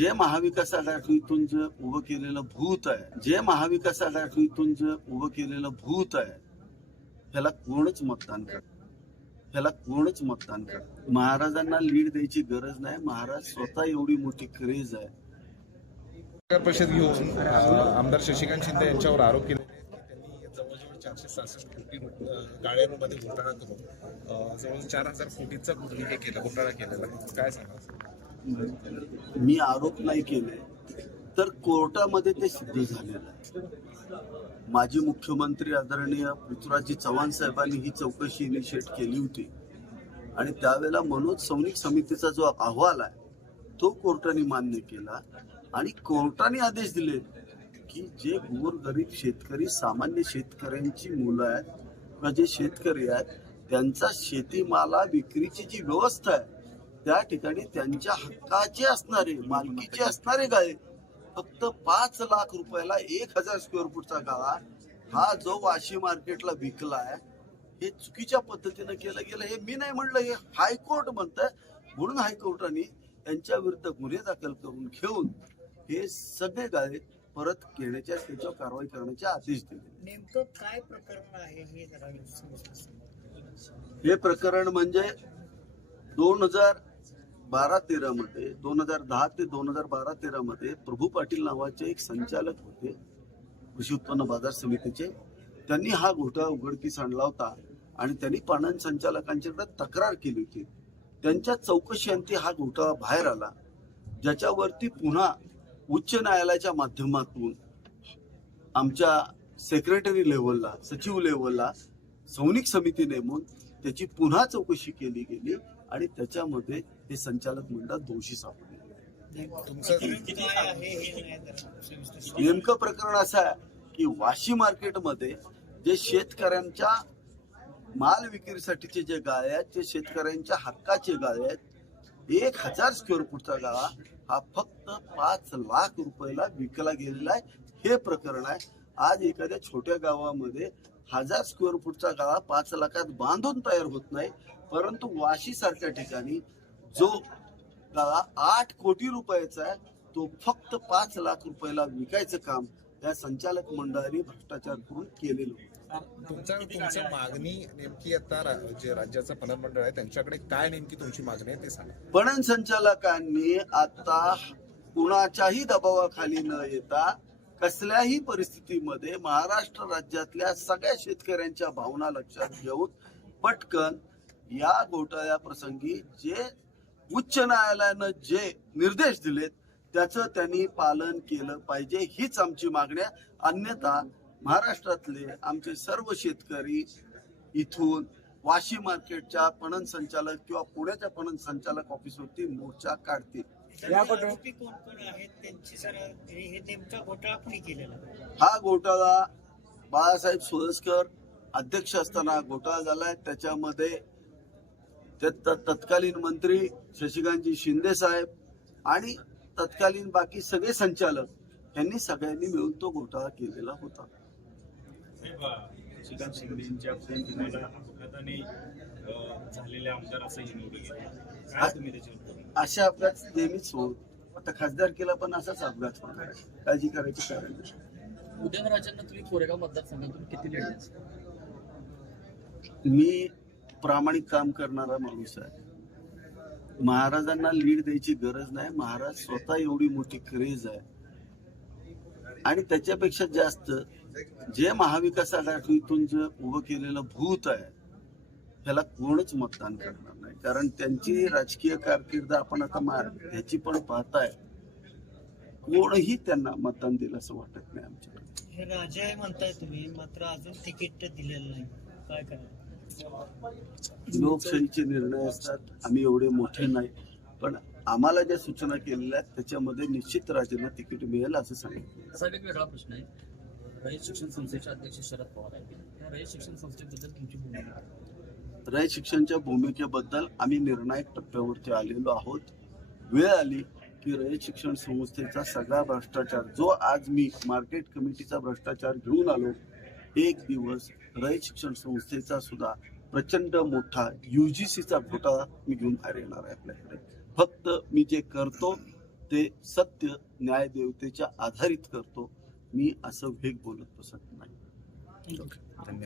जे महाविकास आघाडीतून जे उभं केलेलं भूत आहे जे महाविकास आघाडीतून जे उभं केलेलं भूत आहे ह्याला कोणच मतदान कर ह्याला कोणच मतदान कर महाराजांना लीड द्यायची गरज नाही महाराज स्वतः एवढी मोठी क्रेज आहे. परिषद घेऊन आमदार शशिकांत शिंदे यांच्यावर आरोप केले त्यांनी जवळजवळ चारशे सहासष्ट कोटी गाळ्यांमध्ये घोटाळा करून जवळजवळ जवळ चार हजार कोटीचा हे केला घोटाळा केलेला आहे. काय सांगा मी आरोप नाही केले तर कोर्टामध्ये ते सिद्ध झालेलं आहे. माजी मुख्यमंत्री आदरणीय पृथ्वीराजजी चव्हाण साहेबांनी ही चौकशी इनिशिएट केली होती. आणि त्यावेळेला मनोज सैनिक समितीचा जो अहवाल आहे तो कोर्टाने मान्य केला. आणि कोर्टाने आदेश दिले की जे गोरगरीब शेतकरी सामान्य शेतकऱ्यांची मुलं आहेत किंवा जे शेतकरी आहेत त्यांचा शेतीमाला विक्रीची जी व्यवस्था आहे त्या ठिकाणी त्यांच्या हक्काचे असणारे मालकीचे असणारे गाळे फक्त पाच लाख रुपयाला एक हजार स्क्वेअर फूटचा गाळा हा जो वाशी मार्केटला विकला आहे हे चुकीच्या पद्धतीनं केलं गेलं हे मी नाही म्हणलं हे हायकोर्ट म्हणतंय म्हणून हायकोर्टाने यांच्या विरुद्ध गुन्हे दाखल करून घेऊन हे सगळे गाळे परत घेण्याच्या त्याच्यावर कारवाई करण्याचे आदेश दिले नेमकं काय प्रकरण आहे हे जरा. हे प्रकरण म्हणजे दोन हजार बारा तेरामध्ये दोन हजार दहा ते दोन हजार बारा तेरामध्ये प्रभू पाटील नावाचे एक संचालक होते. कृषी उत्पन्न बाजार समितीचे. त्यांनी हा घोटाळा उघडकीस आणला होता आणि त्यांनी पणन संचालकांच्याकडे तक्रार केली होती. त्यांच्या चौकशी हा घोटाळा बाहेर आला ज्याच्यावरती पुन्हा उच्च न्यायालयाच्या माध्यमातून आमच्या सेक्रेटरी लेवलला सचिव लेवलला सैनिक समिती नेमून त्याची पुन्हा चौकशी केली गेली. आणि त्याच्यामध्ये हे संचालक मंडळ दोषी सापडले. हे. नेमकं प्रकरण असं आहे की वाशी मार्केटमध्ये जे शेतकऱ्यांच्या माल विक्रीसाठीचे जे गाळे आहेत ते शेतकऱ्यांच्या हक्काचे गाळे आहेत एक हजार स्क्वेअर फूटचा गाळा हा फक्त पाच लाख रुपयाला विकला गेलेला आहे. हे प्रकरण आहे. आज एखाद्या छोट्या गावामध्ये हजार स्क्वेअर फूटचा गाळा पाच लाखात बांधून तयार होत नाही परंतु वाशी सारख्या ठिकाणी जो गाळा आठ कोटी रुपयाचा आहे तो फक्त पाच लाख रुपयाला विकायचं काम या संचालक मंडळाने भ्रष्टाचार करून केलेलं. तुमचा तुमचं मागणी नेमकी आता जे राज्याचं पणन मंडळ आहे त्यांच्याकडे काय नेमकी तुमची मागणी आहे ते सांगा पणन संचालकांनी आता कुणाच्याही दबावाखाली न येता कसल्याही परिस्थितीमध्ये महाराष्ट्र राज्यातल्या सगळ्या शेतकऱ्यांच्या भावना लक्षात घेऊन पटकन या घोटाळ्या प्रसंगी जे उच्च न्यायालयानं जे निर्देश दिलेत त्याचं त्यांनी पालन केलं पाहिजे हीच आमची मागणी आहे. अन्यथा महाराष्ट्रातले आमचे सर्व शेतकरी इथून वाशी मार्केटच्या पणन संचालक किंवा पुण्याच्या पणन संचालक ऑफिसवरती मोर्चा काढतील. त्याच्यात आरोपी कोण कोण आहेत त्यांची सर हे नेमका घोटाळा कोणी केलेला? हा घोटाळा बाळासाहेब सोळसकर अध्यक्ष असताना घोटाळा झालाय. त्याच्यामध्ये तत्कालीन मंत्री शशिकांतजी शिंदे साहेब आणि तत्कालीन बाकी सगळे संचालक यांनी सगळ्यांनी मिळून तो घोटाळा केलेला होता. झालेल्या आमदार असंही निवडून गेलं काय तुम्ही त्याच्यावर? अशा अपघात नेहमीच होत आता खासदार केला पण असाच अपघात होणार काळजी करायची कारण. उदयनराजांना तुम्ही कोरेगाव मतदारसंघातून किती लीड? मी प्रामाणिक काम करणारा माणूस आहे महाराजांना लीड द्यायची गरज नाही महाराज स्वतः एवढी मोठी क्रेज आहे आणि त्याच्यापेक्षा जास्त जे महाविकास आघाडीतून जे उभं केलेलं भूत आहे त्याला कोणच मतदान करणार नाही. कारण त्यांची राजकीय कारकीर्द आपण आता मा- ह्याची पण पाहताय. कोणही त्यांना मतदान दिलं असं वाटत नाही आमच्याकडे. हे राजा म्हणताय तुम्ही मात्र अजून तिकीट दिलेलं नाही. काय करायचं? लोकशाहीचे निर्णय असतात आम्ही एवढे मोठे नाही. पण आम्हाला ज्या सूचना केलेल्या आहेत त्याच्यामध्ये निश्चित राजांना तिकीट मिळेल असं सांगितलं. असा एक वेगळा प्रश्न आहे. रयत शिक्षण संस्थेचे अध्यक्ष शरद पवार आहेत. या रयत शिक्षण संस्थेबद्दल तुमची भूमिका? रयत शिक्षणच्या भूमिकेबद्दल आम्ही निर्णायक टप्प्यावरती आलेलो आहोत. वेळ आली की रयत शिक्षण संस्थेचा सगळा भ्रष्टाचार जो आज मी मार्केट कमिटीचा भ्रष्टाचार घेऊन आलो एक दिवस रयत शिक्षण संस्थेचा सुद्धा प्रचंड मोठा युजीसीचा घोटाळा मी घेऊन बाहेर येणार आहे आपल्याकडे. फक्त मी जे करतो ते सत्य न्यायदेवतेच्या आधारित करतो. मी असं वेग बोलत बसत नाही. धन्यवाद.